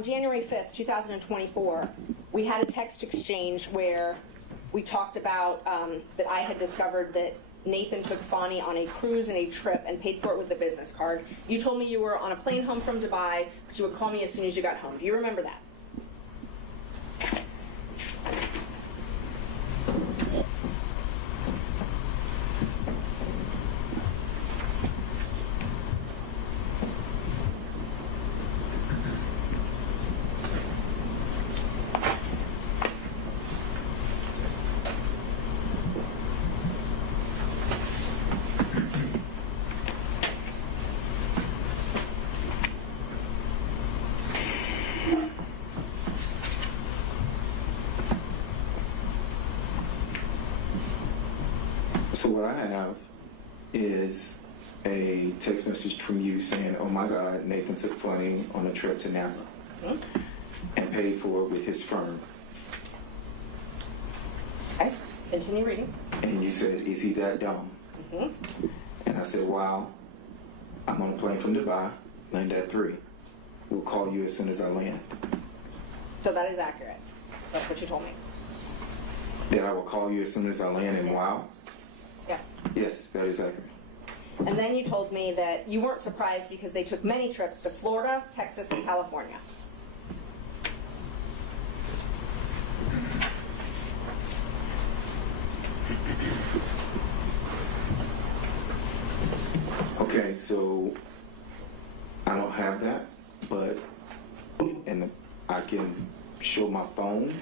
on January 5th, 2024, we had a text exchange where we talked about that I had discovered that Nathan took Fani on a cruise and a trip and paid for it with a business card. You told me you were on a plane home from Dubai, but you would call me as soon as you got home. Do you remember that? So what I have is a text message from you saying, oh my God, Nathan took Fani on a trip to Napa and paid for it with his firm. Okay, continue reading. And you said, is he that dumb? And I said, wow, I'm on a plane from Dubai, land at 3. We'll call you as soon as I land. So that is accurate. That's what you told me. That I will call you as soon as I land, and wow? Yes. Yes, that is accurate. And then you told me that you weren't surprised because they took many trips to Florida, Texas, and California. Okay, so I don't have that, but and I can show my phone,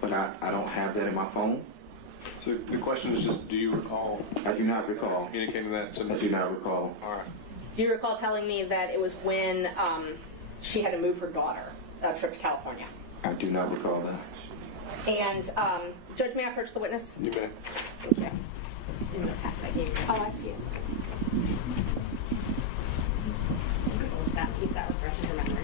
but I don't have that in my phone. So the question is just, do you recall? I do not recall. Communicating that to me? I do not recall. All right. Do you recall telling me that it was when she had to move her daughter a trip to California? I do not recall that. And Judge, may I approach the witness? You may. Thank you. It's in the packet I gave you. Oh, I see it. See if that refreshes your memory.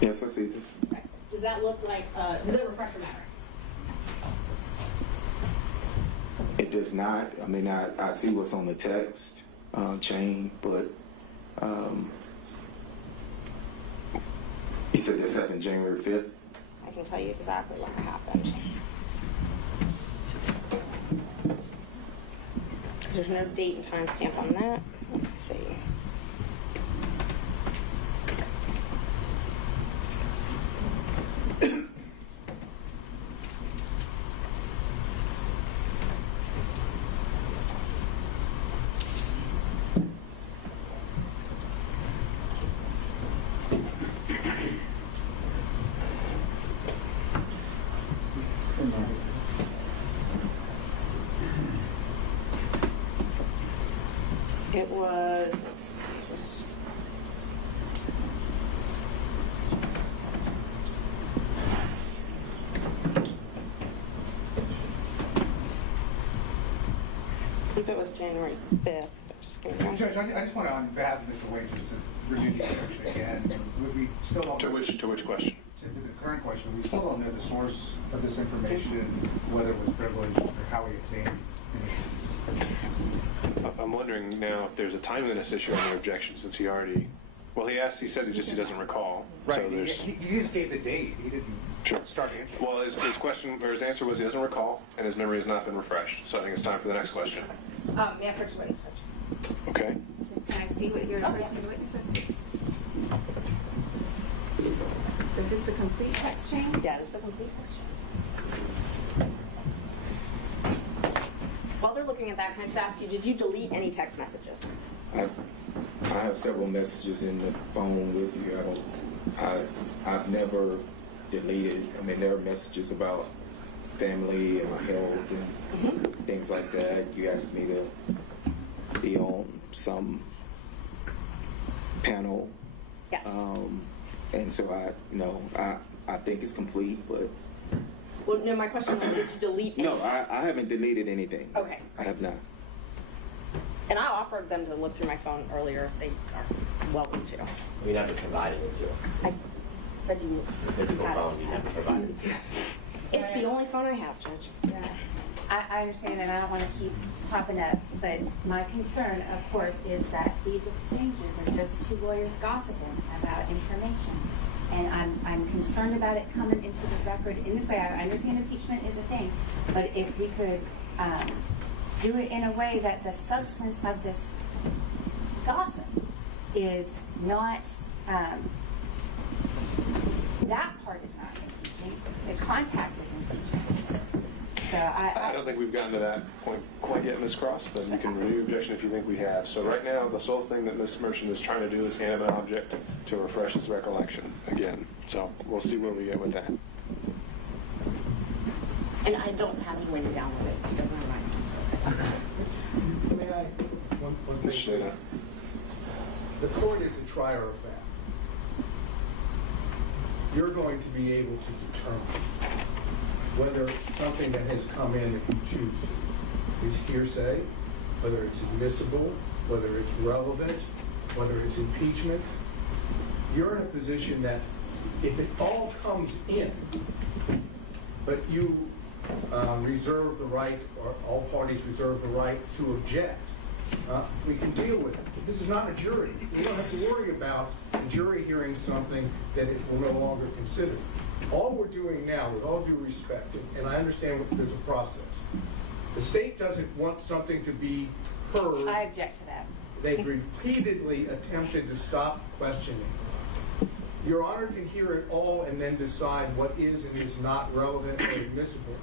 Yes, I see this. Okay. Does that look like, does it refresh your memory? It does not. I mean, I see what's on the text chain, but you said this happened January 5th? I can tell you exactly what happened. There's no date and time stamp on that. Let's see. It was, let's see, just I think it was January 5th. But just give me one. Judge, I just want to, on behalf of Mr. Wade, just to review the instruction again. We still don't To which question? To the current question, we still don't know the source of this information, whether it was privileged or how he obtained it. I'm wondering now if there's a timeliness issue on your objection, since he already, well, he said he doesn't recall. Right, So there's, he just gave the date. He didn't start answering. well, his question, or his answer was he doesn't recall, and his memory has not been refreshed. So I think it's time for the next question. May I approach the witness, Judge? Okay. Can I see what you're approaching the witness with? So is this the complete text chain? Yeah, it's the complete text chain. While they're looking at that, can I just ask you, did you delete any text messages? I have several messages in the phone with you. I've never deleted. I mean, there are messages about family and my health and things like that. You asked me to be on some panel. Yes. And so I think it's complete, but Well, no, my question was, did you delete any no, text? I haven't deleted anything. Okay. I have not. And I offered them to look through my phone earlier if they are welcome to. You never provided it to us. I said you The physical had it. phone, you never provided it to us. It's the only phone I have, Judge. Yeah. I understand and I don't want to keep popping up, but my concern, of course, is that these exchanges are just two lawyers gossiping about information. And I'm concerned about it coming into the record in this way. I understand impeachment is a thing, but if we could do it in a way that the substance of this gossip is not, that part is not impeaching, the contact is impeaching. So I don't think we've gotten to that point quite yet, Ms. Cross, but you can renew your objection if you think we have. So right now, the sole thing that Ms. Merchant is trying to do is hand him an object to refresh his recollection again. So we'll see where we get with that. And I don't have any way to download it. It doesn't remind me. May I, one Mr. thing? Shana. The court is a trier of fact. You're going to be able to determine whether something that has come in, if you choose to, is hearsay, whether it's admissible, whether it's relevant, whether it's impeachment. You're in a position that if it all comes in, but you reserve the right, or all parties reserve the right to object, we can deal with it. This is not a jury. We don't have to worry about the jury hearing something that it will no longer consider. All we're doing now, with all due respect, and I understand there's a process, the state doesn't want something to be heard. I object to that. They've repeatedly attempted to stop questioning. Your Honor can hear it all and then decide what is and is not relevant or admissible.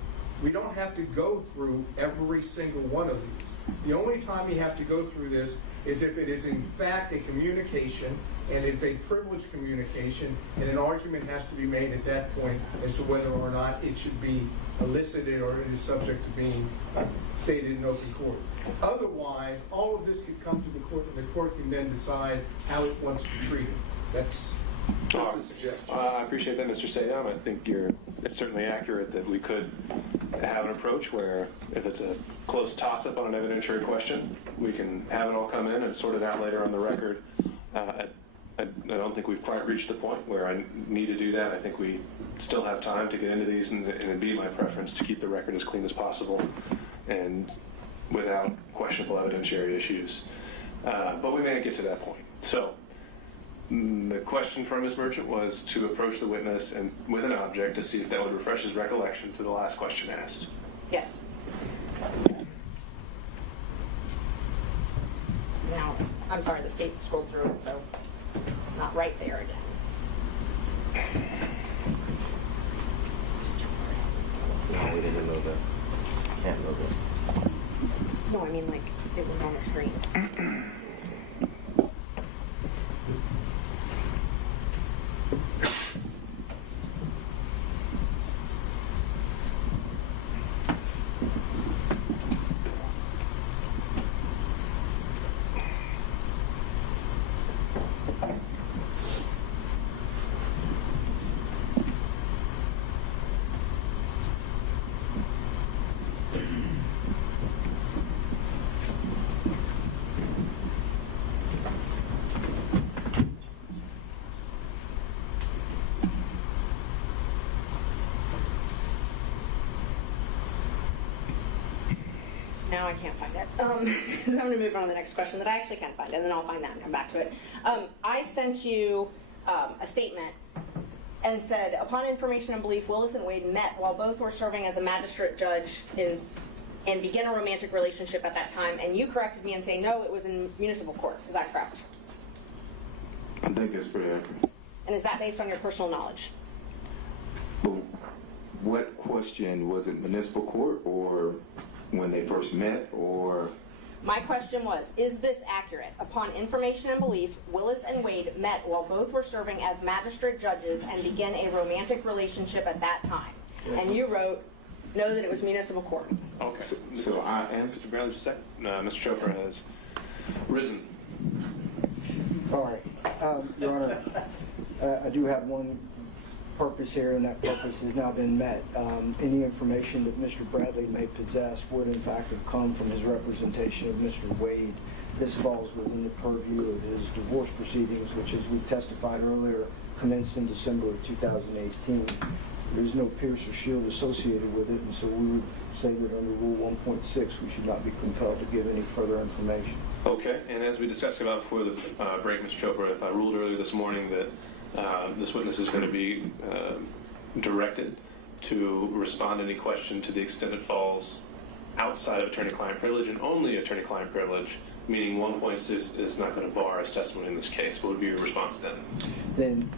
We don't have to go through every single one of these. The only time you have to go through this is if it is in fact a communication, and it's a privileged communication, and an argument has to be made at that point as to whether or not it should be elicited or it is subject to being stated in open court. Otherwise, all of this could come to the court, and the court can then decide how it wants to treat it. That's a suggestion. I appreciate that, Mr. Sayam. I think it's certainly accurate that we could have an approach where if it's a close toss-up on an evidentiary question, we can have it all come in and sort it out later on the record. I don't think we've quite reached the point where I need to do that. I think we still have time to get into these, and it'd be my preference to keep the record as clean as possible and without questionable evidentiary issues. But we may get to that point. So the question from Ms. Merchant was to approach the witness and with an object to see if that would refresh his recollection to the last question asked. Yes. Now, I'm sorry, the state scrolled through it, so it's not right there again. No, we didn't move it. Can't move it. No, I mean like it was on the screen. Now I can't find it. So I'm going to move on to the next question that I actually can't find, and then I'll find that and come back to it. I sent you a statement and said, upon information and belief, Willis and Wade met while both were serving as a magistrate judge and began a romantic relationship at that time, and you corrected me and say, no, it was in municipal court. Is that correct? I think that's pretty accurate. And is that based on your personal knowledge? Well, what question, was it municipal court or when they first met, or? My question was, is this accurate? Upon information and belief, Willis and Wade met while both were serving as magistrate judges and began a romantic relationship at that time. And you wrote, no, that it was municipal court. Okay. So I answered. Mr. Bradley, just a second. Mr. Chopra has risen. All right. Your Honor, I do have one purpose here, and that purpose has now been met. Any information that Mr. Bradley may possess would in fact have come from his representation of Mr. Wade. This falls within the purview of his divorce proceedings, which, as we testified earlier, commenced in December of 2018. there's no pierce or shield associated with it, and so we would say that under Rule 1.6, we should not be compelled to give any further information. Okay, and as we discussed about before the break, Mr. Chopra, if I ruled earlier this morning that this witness is going to be directed to respond to any question to the extent it falls outside of attorney-client privilege and only attorney-client privilege, meaning 1.6 is not going to bar his testimony in this case, what would be your response then? Then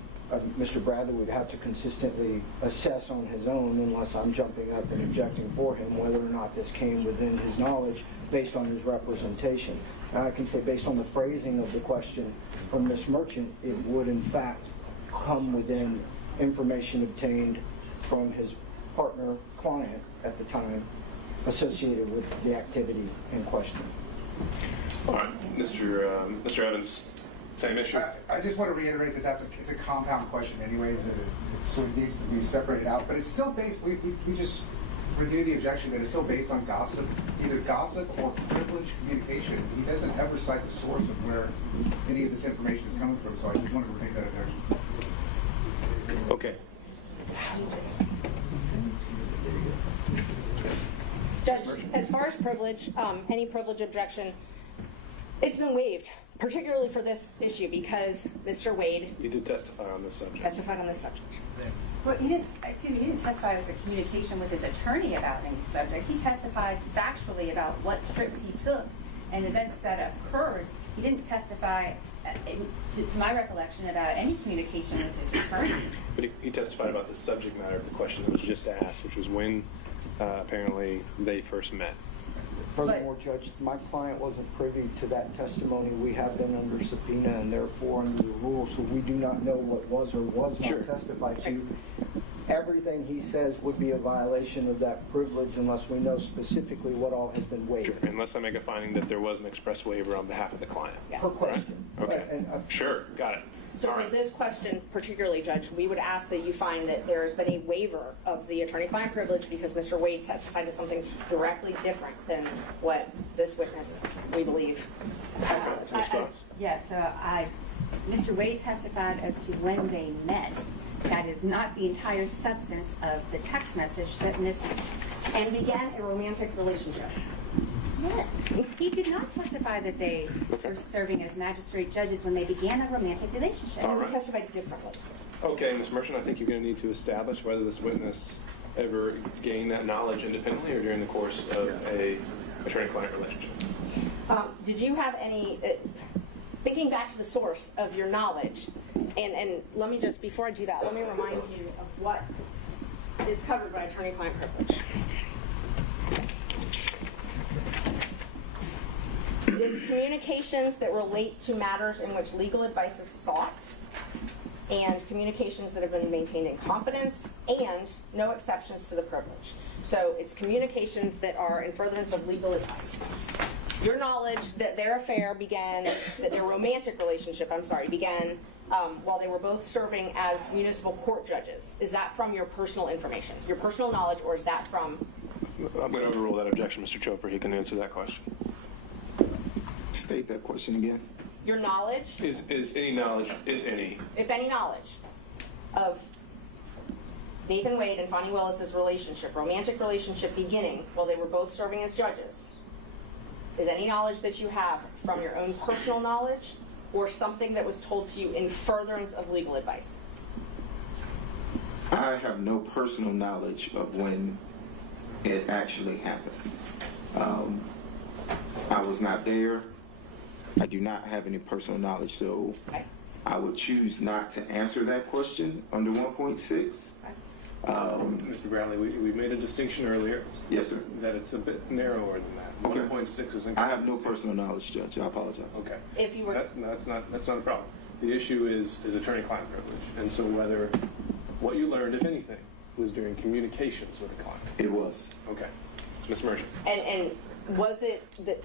Mr. Bradley would have to consistently assess on his own, unless I'm jumping up and objecting for him, whether or not this came within his knowledge based on his representation. And I can say based on the phrasing of the question from Ms. Merchant, it would in fact come within information obtained from his partner client at the time associated with the activity in question. All right, Mr. Evans, same issue? I just want to reiterate that it's a compound question anyways, that it sort of needs to be separated out, but it's still based, we just renew the objection that it's still based on gossip, either gossip or privileged communication. He doesn't ever cite the source of where any of this information is coming from, so I just wanted to make that objection. Okay. Judge, as far as privilege, any privilege objection, it's been waived, particularly for this issue because Mr. Wade He did testify on this subject. testified on this subject. Well, he didn't testify as a communication with his attorney about any subject. He testified factually about what trips he took and events that occurred. He didn't testify, to my recollection, about any communication with his attorneys. But he testified about the subject matter of the question that was just asked, which was when apparently they first met. Furthermore, Judge, my client wasn't privy to that testimony. We have been under subpoena and therefore under the rules, so we do not know what was or was not testified to. Everything he says would be a violation of that privilege unless we know specifically what all has been waived. Sure, unless I make a finding that there was an express waiver on behalf of the client. Yes. Per question. Okay. And, Sure, got it. So for this question particularly, Judge, we would ask that you find that there has been a waiver of the attorney-client privilege because Mr. Wade testified to something directly different than what this witness, we believe, has knowledge. Mr. Wade testified as to when they met. That is not the entire substance of the text message that Ms. And began a romantic relationship. Yes. He did not testify that they were serving as magistrate judges when they began a romantic relationship. All He right. testified differently. Okay, Ms. Merchant, I think you're going to need to establish whether this witness ever gained that knowledge independently or during the course of a attorney-client relationship. Did you have any, thinking back to the source of your knowledge, and let me just, before I do that, let me remind you of what is covered by attorney-client privilege. It is communications that relate to matters in which legal advice is sought, and communications that have been maintained in confidence, and no exceptions to the privilege. So it's communications that are in furtherance of legal advice. Your knowledge that their affair began, that their romantic relationship, began while they were both serving as municipal court judges. Is that from your personal information, your personal knowledge, or is that from? I'm going to overrule that objection, Mr. Chopra. He can answer that question. State that question again. Your knowledge? Is any knowledge, if any? If any knowledge of Nathan Wade and Fonnie Willis's relationship, romantic relationship beginning while they were both serving as judges, is any knowledge that you have from your own personal knowledge or something that was told to you in furtherance of legal advice? I have no personal knowledge of when it actually happened. I was not there. I do not have any personal knowledge, so I would choose not to answer that question under 1.6. Mr. Bradley, we made a distinction earlier. Yes, sir. That it's a bit narrower than that. Okay. 1.6 is. I have no personal knowledge, Judge. I apologize. Okay. If you were, That's not a problem. The issue is attorney-client privilege, and so whether what you learned, if anything, was during communications with the client. It was. Okay, Ms. Merchant. and was it that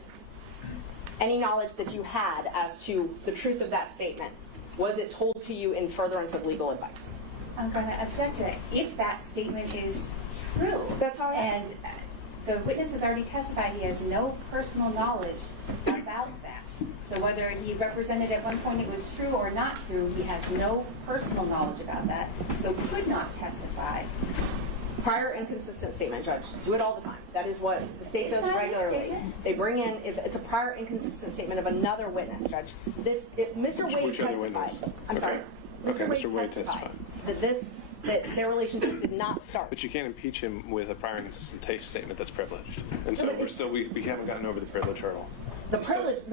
any knowledge that you had as to the truth of that statement, was it told to you in furtherance of legal advice? I'm going to object to that. If that statement is true, That's all right. and the witness has already testified he has no personal knowledge of about that. So whether he represented at one point it was true or not true, he has no personal knowledge about that, so could not testify. Prior inconsistent statement, Judge. Do it all the time. That is what the state does regularly. They bring in, if it's a prior inconsistent statement of another witness, Judge. Mr. Wade Which other testified. witness? I'm sorry. Okay, Mr. Wade testified. That their relationship did not start. But you can't impeach him with a prior inconsistent statement that's privileged. And so we haven't gotten over the privilege hurdle. The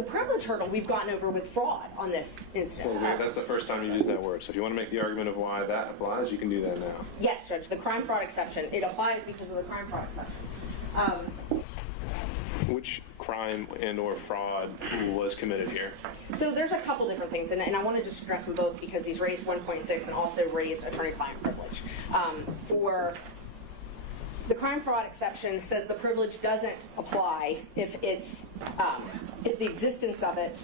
privilege hurdle we've gotten over with fraud on this instance. Well, that's the first time you use that word. So if you want to make the argument of why that applies, you can do that now. Yes, Judge. The crime fraud exception. It applies because of the crime fraud exception. Which crime and or fraud was committed here? So there's a couple different things, and I wanted to stress them both because he's raised 1.6 and also raised attorney-client privilege. For the crime fraud exception says the privilege doesn't apply if it's if the existence of it,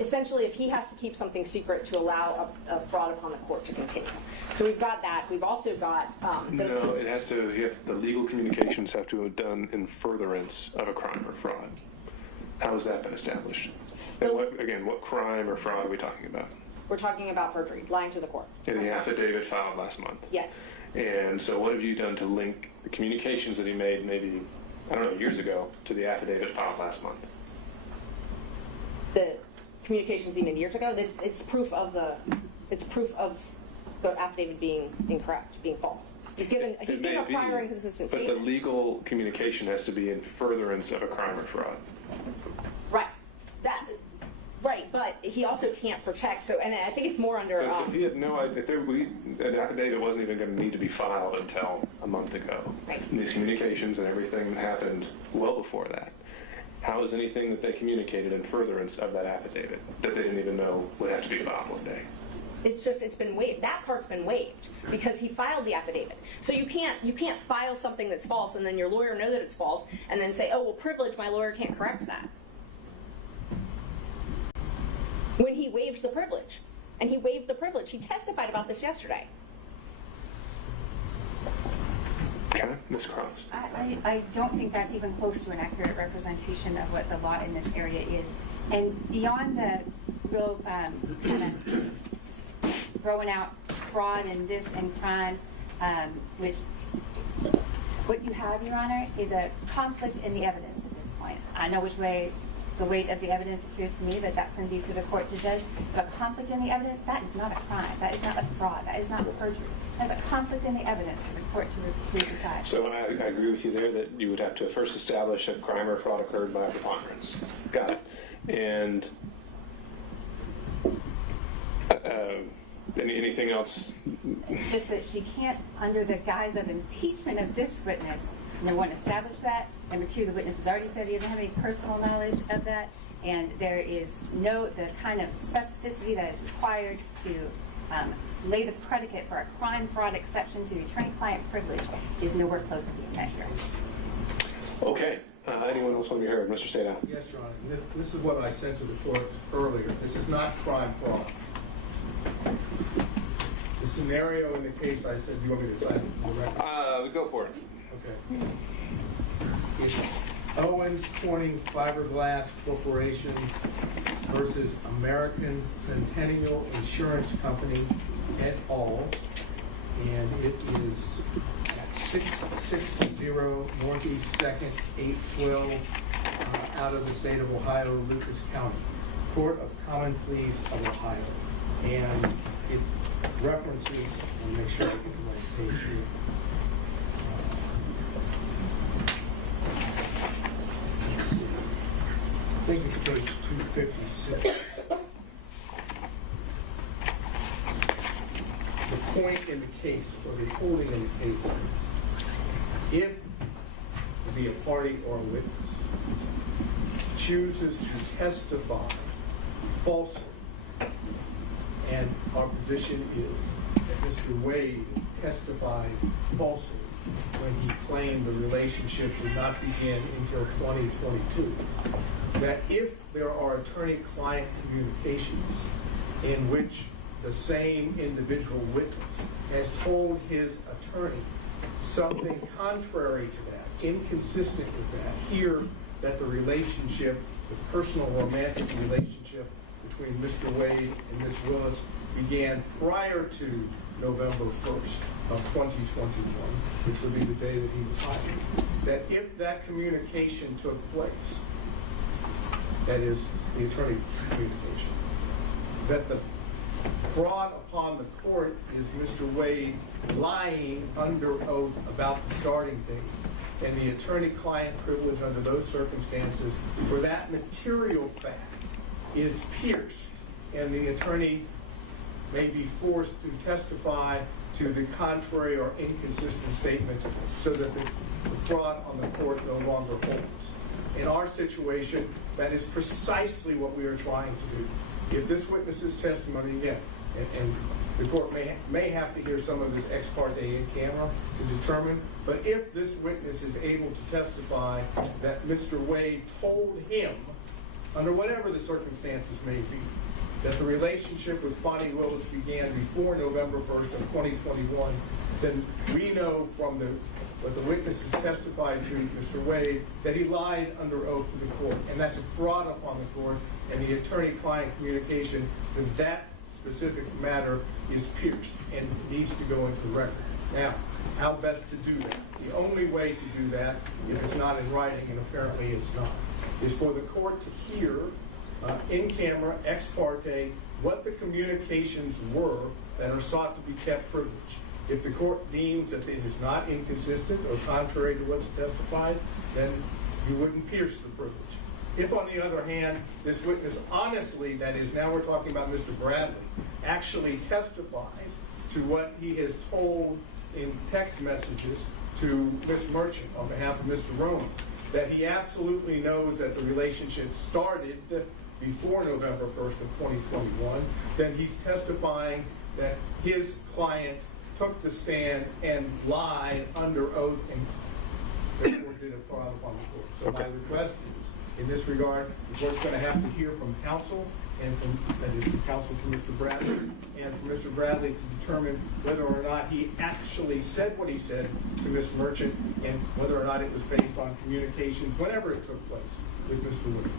essentially if he has to keep something secret to allow a fraud upon the court to continue. So we've got that. We've also got no, it has to. The legal communications have to have done in furtherance of a crime or fraud. How has that been established? And what crime or fraud are we talking about? We're talking about perjury, lying to the court. In the affidavit filed last month. Yes. And so what have you done to link the communications that he made maybe, I don't know, years ago to the affidavit filed last month? The communications he made years ago, it's proof of the affidavit being incorrect, being false. He's given a prior inconsistent statement. But the legal communication has to be in furtherance of a crime or fraud. Right. Right, but he also can't protect. So, and I think it's more under. So if he had no idea, an affidavit wasn't even going to need to be filed until a month ago. Right. And these communications and everything happened well before that. How is anything that they communicated in furtherance of that affidavit that they didn't even know would have to be filed one day? It's been waived. That part's been waived because he filed the affidavit. So you can't file something that's false and then your lawyer know that it's false and then say, oh well, privilege, my lawyer can't correct that. When he waives the privilege, and he waived the privilege, he testified about this yesterday. Okay, Ms. Cross. I don't think that's even close to an accurate representation of what the law in this area is. And beyond the real kind of throwing out fraud and this and crimes, which what you have, Your Honor, is a conflict in the evidence at this point. I know which way the weight of the evidence appears to me, but that's going to be for the court to judge. But conflict in the evidence, that is not a crime. That is not a fraud. That is not perjury. That's a conflict in the evidence for the court to decide. So I agree with you there that you would have to first establish a crime or fraud occurred by a preponderance. Got it. And anything else? Just that she can't, under the guise of impeachment of this witness, number one, establish that. Number two, the witness has already said he doesn't have any personal knowledge of that. And there is the kind of specificity that is required to lay the predicate for a crime fraud exception to the attorney-client privilege is nowhere close to being met here. Okay. Anyone else want to be heard? Mr. Sada. Yes, Your Honor. This is what I said to the court earlier. This is not crime fraud. The scenario in the case, I said, do you want me to sign it for the record? Go for it. Okay. It's Owens Corning Fiberglass Corporation versus American Centennial Insurance Company et al. And it is at 660 Northeast 2nd, 812, out of the state of Ohio, Lucas County, Court of Common Pleas of Ohio. And it references, I'll make sure I get the right page here. I think it's page 256. The point in the case, or the holding in the case, is if the party or witness chooses to testify falsely, and our position is that Mr. Wade testified falsely when he claimed the relationship did not begin until 2022, that if there are attorney-client communications in which the same individual witness has told his attorney something contrary to that, inconsistent with that, here that the relationship, the personal romantic relationship between Mr. Wade and Ms. Willis began prior to November 1st of 2021, which would be the day that he was hired. That if that communication took place, that is the attorney communication, that the fraud upon the court is Mr. Wade lying under oath about the starting date, and the attorney-client privilege under those circumstances for that material fact is pierced, and the attorney may be forced to testify to the contrary or inconsistent statement so that the fraud on the court no longer holds. In our situation, that is precisely what we are trying to do. If this witness's testimony, again, and the court may have to hear some of this ex parte in camera to determine, but if this witness is able to testify that Mr. Wade told him, under whatever the circumstances may be, that the relationship with Fonnie Willis began before November 1st of 2021, then we know from what the witnesses testified to Mr. Wade that he lied under oath to the court, and that's a fraud upon the court, and the attorney-client communication that specific matter is pierced and needs to go into the record. Now, how best to do that? The only way to do that, if it's not in writing, and apparently it's not, is for the court to hear in camera, ex parte, what the communications were that are sought to be kept privileged. If the court deems that it is not inconsistent or contrary to what's testified, then you wouldn't pierce the privilege. If, on the other hand, this witness honestly, that is, now we're talking about Mr. Bradley, actually testifies to what he has told in text messages to Ms. Merchant on behalf of Mr. Roman, that he absolutely knows that the relationship started before November 1st of 2021, then he's testifying that his client took the stand and lied under oath and therefore did a fraud upon the court. So my request is, in this regard, the court's going to have to hear from counsel, and that is the counsel for Mr. Bradley, and for Mr. Bradley to determine whether or not he actually said what he said to Ms. Merchant, and whether or not it was based on communications, whenever it took place, with Mr. Wood.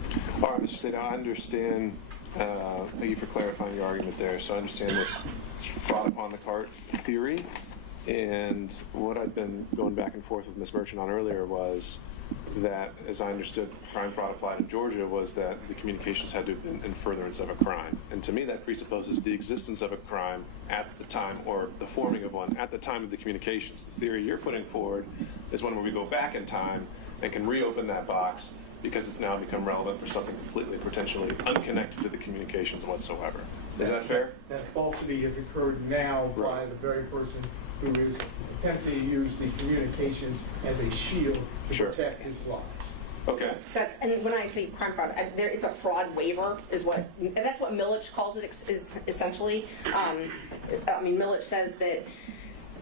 All right, Mr. Sada, I understand. Thank you for clarifying your argument there. So I understand this fraud upon the cart theory, and what I've been going back and forth with Ms. Merchant on earlier was that, as I understood, crime fraud applied in Georgia was that the communications had to have been in furtherance of a crime. And to me, that presupposes the existence of a crime at the time, or the forming of one at the time of the communications. The theory you're putting forward is one where we go back in time and can reopen that box because it's now become relevant for something completely, potentially unconnected to the communications whatsoever. Is that fair? That falsity has occurred now by the very person who is attempting to use the communications as a shield to protect his lives. Okay. And when I say crime fraud, it's a fraud waiver, that's what Millich calls it, is essentially. Millich says that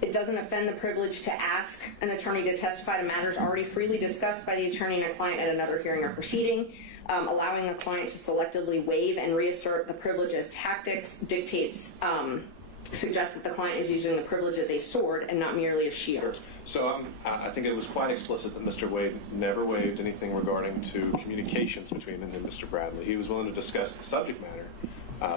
it doesn't offend the privilege to ask an attorney to testify to matters already freely discussed by the attorney and a client at another hearing or proceeding. Allowing a client to selectively waive and reassert the privilege as tactics suggests that the client is using the privilege as a sword and not merely a shield. So I think it was quite explicit that Mr. Wade never waived anything regarding to communications between him and Mr. Bradley. He was willing to discuss the subject matter,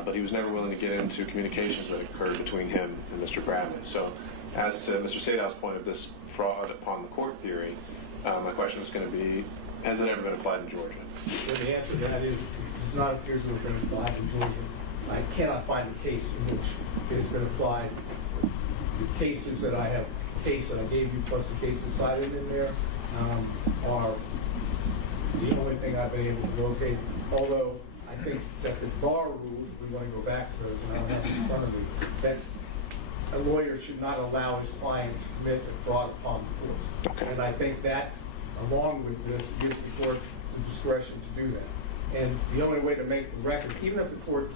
but he was never willing to get into communications that occurred between him and Mr. Bradley. So as to Mr. Sadow's point of this fraud upon the court theory, my question was going to be, has it ever been applied in Georgia? Well, the answer to that is, it does not appear to have been applied in Georgia. I cannot find a case in which it has been applied. The cases that I have, the case that I gave you plus the cases cited in there, are the only thing I've been able to locate. Although I think that the bar rules, if we want to go back to those, and I don't have it in front of me, that a lawyer should not allow his client to commit a fraud upon the court. Okay. And I think that, along with this, gives the court the discretion to do that. And the only way to make the record, even if the court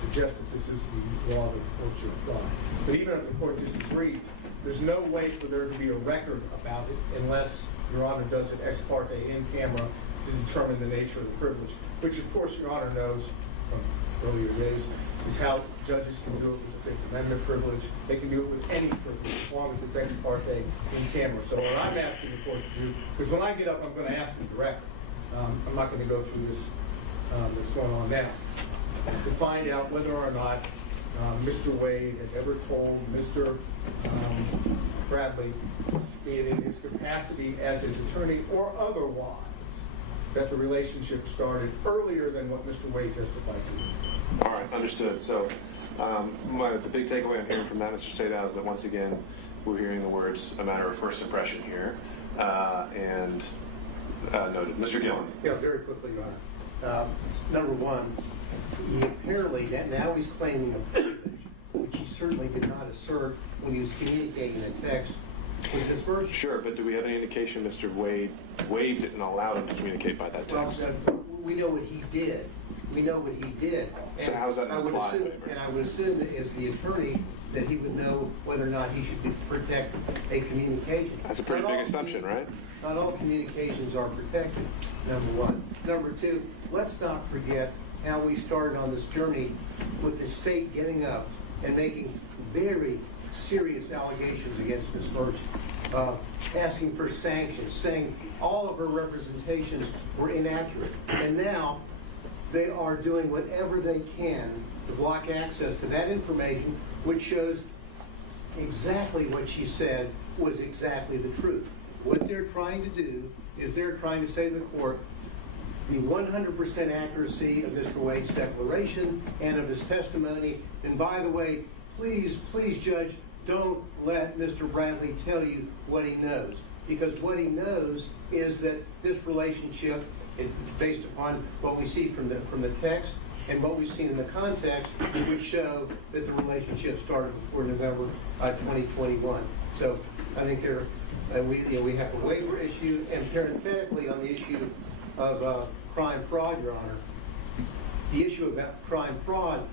suggests that this is the law that the court should apply, but even if the court disagrees, there's no way for there to be a record about it unless Your Honor does it ex parte in camera to determine the nature of the privilege, which of course Your Honor knows from earlier days is how judges can do it with the Fifth Amendment privilege. They can do it with any privilege as long as it's ex parte in camera. So what I'm asking the court to do, because when I get up, I'm going to ask you directly. I'm not going to go through this that's going on now, to find out whether or not Mr. Wade has ever told Mr. Bradley, in his capacity as his attorney or otherwise, that the relationship started earlier than what Mr. Wade testified to. All right, understood. So the big takeaway I'm hearing from that, Mr. Sadow, is that once again, we're hearing the words "a matter of first impression" here, and noted. Mr. Gillen. Yeah, very quickly, Your Honor. Number one, he apparently, now he's claiming a privilege, which he certainly did not assert when he was communicating a text with his version. Sure, but do we have any indication Mr. Wade didn't allow him to communicate by that text? Well, we know what he did. We know what he did. So how's that implied? And I would assume that as the attorney, that he would know whether or not he should protect a communication. That's a pretty big assumption, right? Not all communications are protected, number one. Number two, let's not forget how we started on this journey with the state getting up and making very serious allegations against Ms. Merchant, asking for sanctions, saying all of her representations were inaccurate. And now they are doing whatever they can to block access to that information, which shows exactly what she said was exactly the truth. What they're trying to do is they're trying to say to the court the 100% accuracy of Mr. Wade's declaration and of his testimony. And by the way, please, Judge, don't let Mr. Bradley tell you what he knows. Because what he knows is that this relationship, based upon what we see from the text and what we've seen in the context, would show that the relationship started before November 2021. So I think we have a waiver issue, and parenthetically on the issue of crime fraud, Your Honor, the issue about crime fraud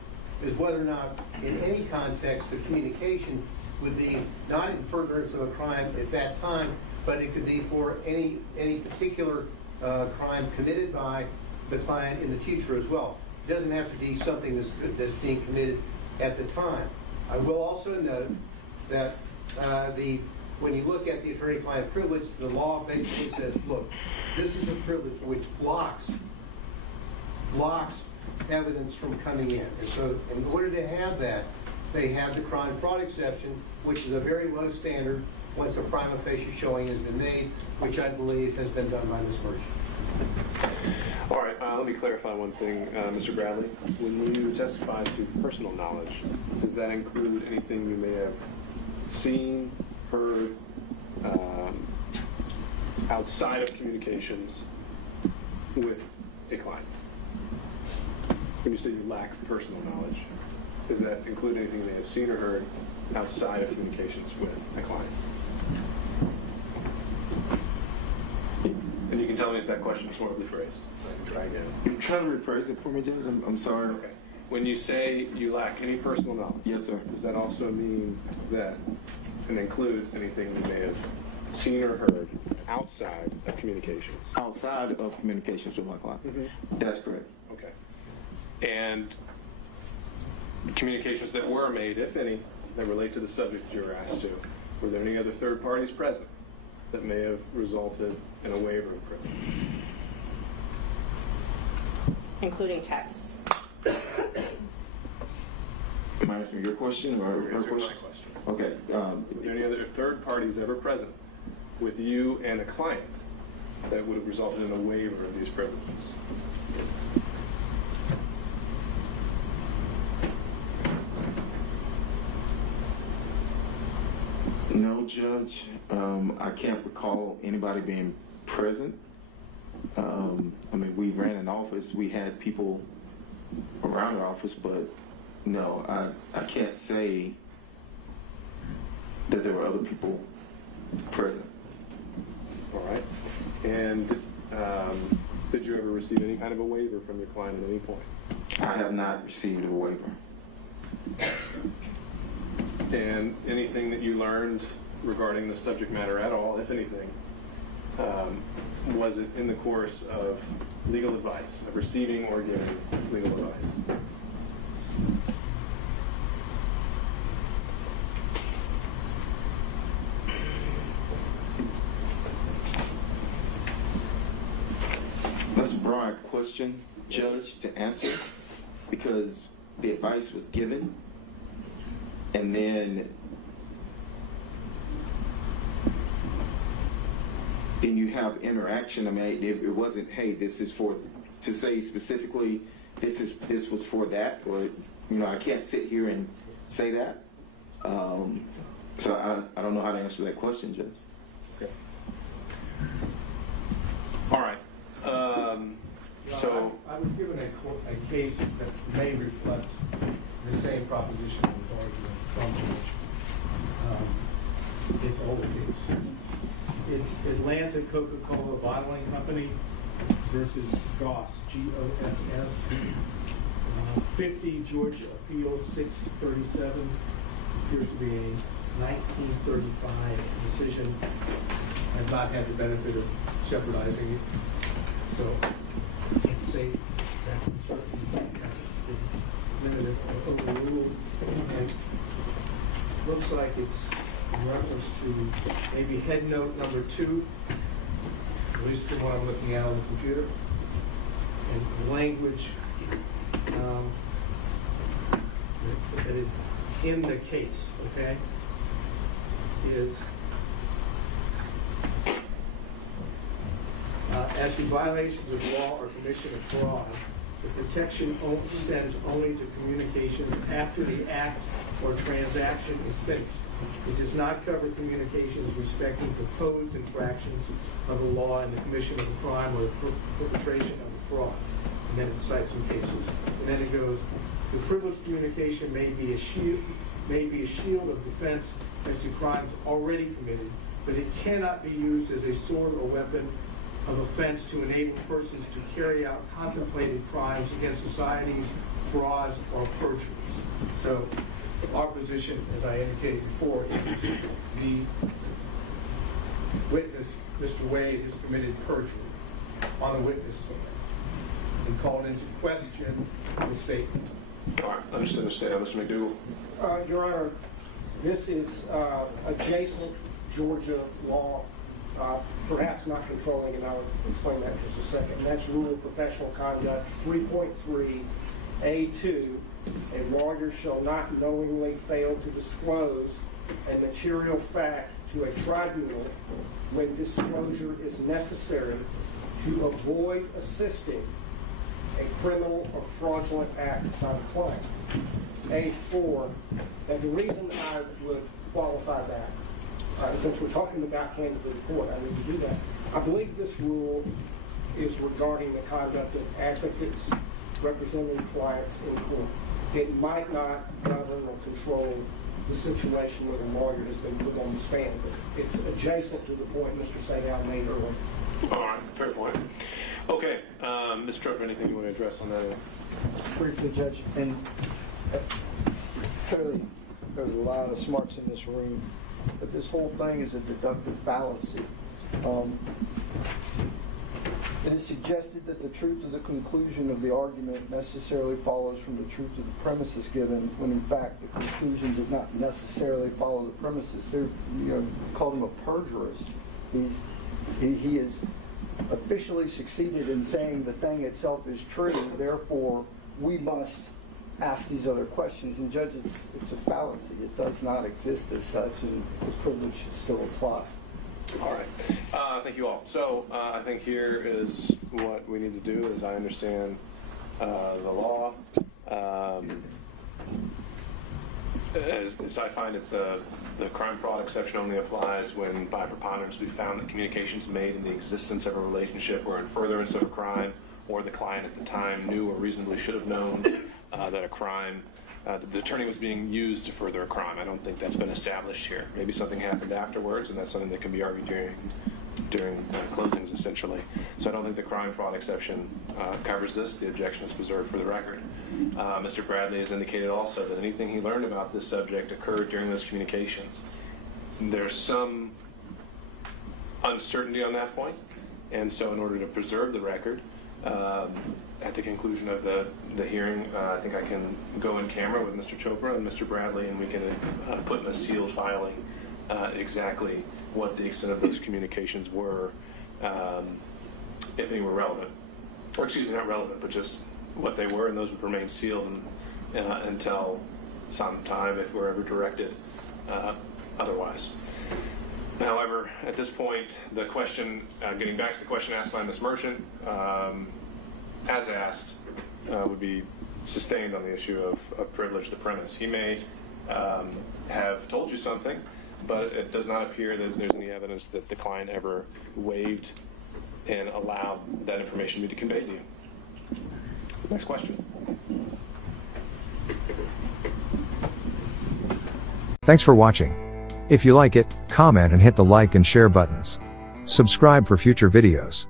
is whether or not in any context the communication would be not in furtherance of a crime at that time, but it could be for any particular crime committed by the client in the future as well. It doesn't have to be something that's being committed at the time. I will also note that when you look at the attorney-client privilege, the law basically says, look, this is a privilege which blocks evidence from coming in. And so in order to have that, they have the crime fraud exception, which is a very low standard once a prima facie showing has been made, which I believe has been done by Ms. Merchant. All right, let me clarify one thing, Mr. Bradley. When you testify to personal knowledge, does that include anything you may have seen, heard, outside of communications with a client? When you say you lack personal knowledge, does that include anything you may have seen or heard outside of communications with a client? And you can tell me if that question is horribly phrased. I can try again. You're trying to rephrase it for me, Judge? I'm sorry. Okay. When you say you lack any personal knowledge, Yes, sir. does that also mean that, and include anything you may have seen or heard outside of communications? Outside of communications with my client. Mm-hmm. That's correct. Okay. And the communications that were made, if any, that relate to the subject you were asked to, were there any other third parties present that may have resulted in a waiver of privilege? Including texts. Am I answering your question or her Answer question? my question. Okay. Were there any other third parties ever present with you and a client that would have resulted in a waiver of these privileges? No, Judge. I can't recall anybody being present. I mean, we ran an office. We had people around our office, but no, I can't say that there were other people present. All right. And did you ever receive any kind of a waiver from your client at any point? I have not received a waiver. And anything that you learned regarding the subject matter at all, if anything, was it in the course of legal advice, of receiving or giving legal advice? hard question, Judge, to answer because the advice was given, and then you have interaction. I mean, it wasn't, hey, this is for, to say specifically, this was for that, or I can't sit here and say that. So I don't know how to answer that question, Judge. Okay. All right. So I was given a case that may reflect the same proposition that was argued from its old case. It's Atlanta Coca-Cola Bottling Company versus Goss, G-O-S-S, 50 Georgia Appeal 637. Appears to be a 1935 decision. I've not had the benefit of jeopardizing it, so I can't say that certainly hasn't been limited or overruled. And looks like it's in reference to maybe head note number 2, at least from what I'm looking at on the computer, and language that is in the case, okay, is as to violations of law or commission of fraud, the protection extends only to communications after the act or transaction is finished. It does not cover communications respecting proposed infractions of the law in the commission of a crime or the perpetration of a fraud. And then it cites some cases. And then it goes, the privileged communication may be a shield of defense as to crimes already committed, but it cannot be used as a sword or weapon of offense to enable persons to carry out contemplated crimes against societies, frauds, or perjuries. So our position, as I indicated before, is the witness, Mr. Wade, has committed perjury on the witness stand and called into question the statement. all right, understood. Mr. McDougall. Your Honor, this is adjacent Georgia law, perhaps not controlling, and I'll explain that in just a second. And that's Rule of Professional Conduct 3.3A2. A lawyer shall not knowingly fail to disclose a material fact to a tribunal when disclosure is necessary to avoid assisting a criminal or fraudulent act by the client. A4, and the reason I would qualify that, since we're talking about candidate report, I need to do that. I believe this rule is regarding the conduct of advocates representing clients in court. It might not govern or control the situation where the lawyer has been put on the stand, but it's adjacent to the point Mr. Sagal made earlier. All right, fair point. Okay, Mr. Trump, anything you want to address on that? Briefly, Judge, and clearly there's a lot of smarts in this room, but this whole thing is a deductive fallacy. It is suggested that the truth of the conclusion of the argument necessarily follows from the truth of the premises given, when in fact the conclusion does not necessarily follow the premises. They're, called him a perjurist. He has officially succeeded in saying the thing itself is true, therefore we must ask these other questions. And Judge, it's a fallacy. It does not exist as such, and the privilege should still apply. All right. Thank you all. So I think here is what we need to do, as I understand the law. As I find it, the crime fraud exception only applies when by preponderance we found that communications made in the existence of a relationship or in furtherance of a crime, or the client at the time knew or reasonably should have known that a crime, that the attorney was being used to further a crime. I don't think that's been established here. Maybe something happened afterwards, and that's something that can be argued during closings, essentially. So I don't think the crime fraud exception covers this. The objection is preserved for the record. Mr. Bradley has indicated also that anything he learned about this subject occurred during those communications. There's some uncertainty on that point, and so in order to preserve the record, at the conclusion of the hearing, I think I can go in camera with Mr. Chopra and Mr. Bradley, and we can put in a sealed filing exactly what the extent of those communications were, if any were relevant. or excuse me, not relevant, but just what they were, and those would remain sealed until some time if we're ever directed otherwise. However, at this point, the question, getting back to the question asked by Ms. Merchant, as asked, would be sustained on the issue of privilege to premise. He may have told you something, but it does not appear that there's any evidence that the client ever waived and allowed that information to be conveyed to you. Next question. Thanks for watching. If you like it, comment and hit the like and share buttons. Subscribe for future videos.